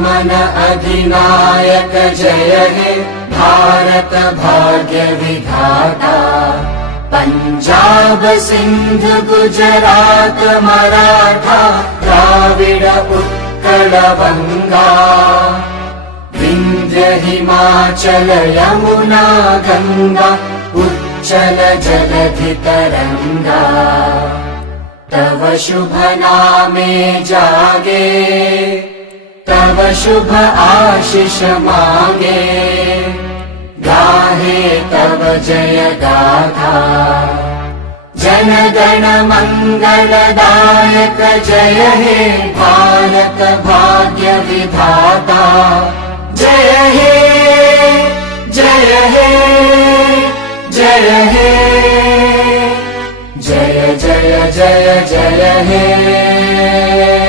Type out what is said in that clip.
नमन अधिनायक जय हे भारत भाग्य विधाता। पंजाब सिंध गुजरात मराठा द्राविड उत्कल बंगा। विंध्य हिमाचल यमुना गंगा उच्चल जलधि तरंगा। तव शुभ नामे जागे तव शुभ आशीष मांगे। गाहे तव जय गाथा जन गण मंगलदायक जय हे भारत भाग्य विधाता। जय हे जय हे जय हे जय जय जय जय हे।